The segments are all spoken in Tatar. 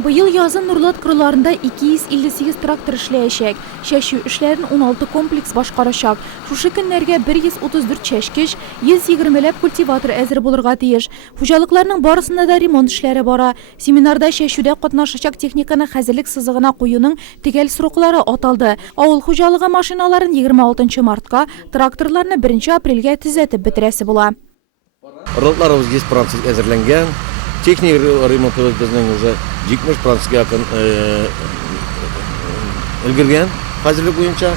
Быйыл язын Нурлат кырларында 258 трактор эшләячәк. Чәчү эшләрен 16 комплекс башкарачак. Шушы көннәргә 134 чәчкеч, 120ләп культиватор әзер булырга тиеш. Хуҗалыкларның барысында да ремонт эшләре бара. Семинарда чәчүдә катнашачак техниканы хәзерлек сызыгына куюның төгәл сроклары аталды. Авыл хуҗалыгы машиналарын 26 мартка, тракторларны 1 апрельгә төзәтеп бетерәсе була. Ротларыбыз 10% әзерләнгән. Техник ремонтыбыз безнең уже 70%-га якын өлгергән хәзерлек буенча.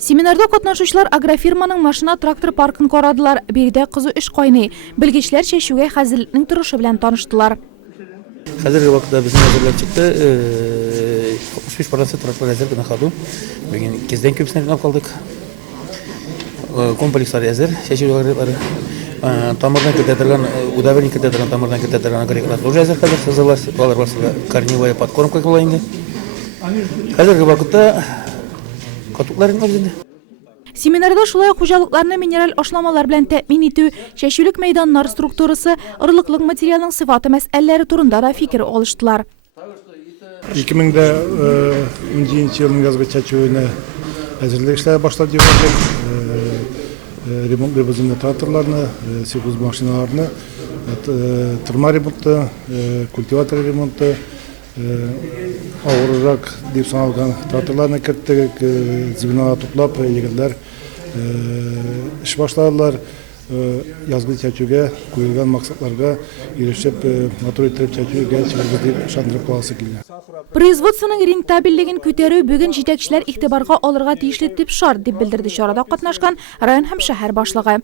Семинарда катнашучылар агрофирманың машина трактор паркын карадылар. Бирдә кызу эш кайный. Белгечләр чәчүгә хәзерлекнең торышы белән таныштылар. Хәзерге вакытта безнең әзерләп чыкты. 65% трактор әзер генә хаду. Бүген кездән күпсенә генә калдык. Комплекслар әзер, чәчүләр тамырдан кететелгән, удавление кететелгән тамырдан кететелгән агрегат уже әзер хәзер сызылар, балар барсы корневая подкормка була инде. Хәзерге вакытта катукларын үзендә. Семинарда шулай хуҗалыкларны минераль ашламалар белән тәэмин итү, чәчүлек мәйданнар структурасы, ырлыклык материалның сыйфаты мәсьәләләре турында да фикер алыштылар. 2010 елның язгы чәчүенә әзерлек эшләре башлап җибәрдек. Ремонт безнең тракторларны, сельхоз машиналарны, тырма ремонты, культиватор ремонты, авыррак дип саналган тракторларны керттек, звена туплап, егетләр эш башладылар. Язгы чәчүгә куелган максатларга ирешеп, матур итеп чәчүгә чыгарбыз дип ышандырып каласы килә. Производствоның рентабельлеген күтәрү бүген җитәкчеләр игътибарга алырга тиешле дип шарт дип белдерде чарада катнашкан район һәм шәһәр башлыгы.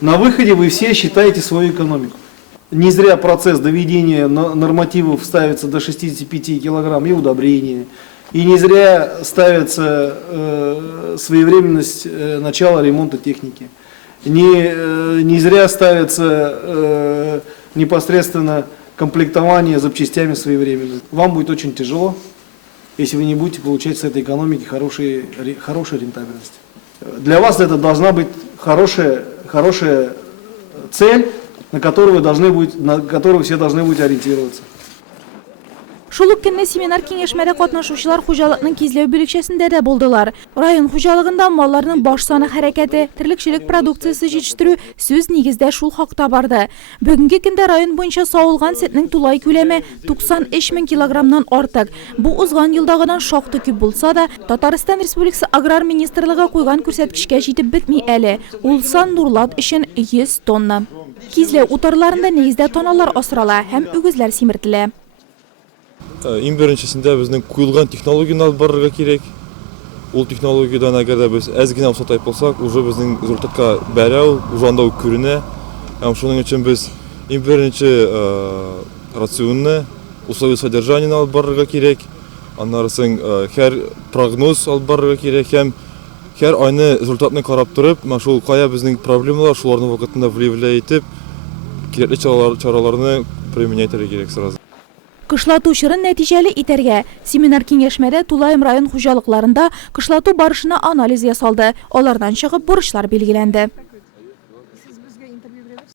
На выходе вы все считаете свою экономику. Не зря процесс доведения нормативов ставится до 65 килограмм и удобрения. И не зря ставится своевременность начала ремонта техники. Не зря ставится непосредственно комплектование запчастями своевременно. Вам будет очень тяжело, если вы не будете получать с этой экономики хорошая рентабельность. Для вас это должна быть хорошая цель, на которую все должны будете ориентироваться. Шул ук көнне семинар киңәшмәдә катнашучылар хуҗалыкның кизләү бүлекчәсендә дә булдылар. Район хуҗалыгында малларның баш саны хәрәкәте, терлекчелек продукциясе җитештерү сүз нигездә шул хакта барды. Бүгенге көндә район буенча савылган сөтнең тулай күләме 93 мең килограммнан артык. Бу узган елдагыдан шактый күп булса да, Татарстан Республикасы Аграр министрлыгы куйган күрсәткечкә җитеп бетми әле. Ул сан Нурлат өчен 100 тонна. Кизләү утарларында нигездә тоналар асрала һәм үгезләр симертелә. Иң беренчесендә безнең куелган технологияны алып барырга кирәк. Ул технологиядан әгәр без әз генә усатай булсак, уже безнең результатка бәрәү, уже анда күренә. Һәм шуның өчен без иң беренче рационны, условия содержания алып барырга кирәк. Аннан соң һәр прогноз алып барырга кирәк һәм һәр айны результатны карап торып, шул кая безнең проблемалар, шуларны вакытында выявлять итеп, кирәкле чараларны применять итәргә кирәк сразу. Кышлату чырын нәтиҗәле итәргә. Семинар киңәшмәдә Тулаем район хуҗалыкларында кышлату барышына анализ ясалды. Алардан чыгып бурычлар билгеләнде.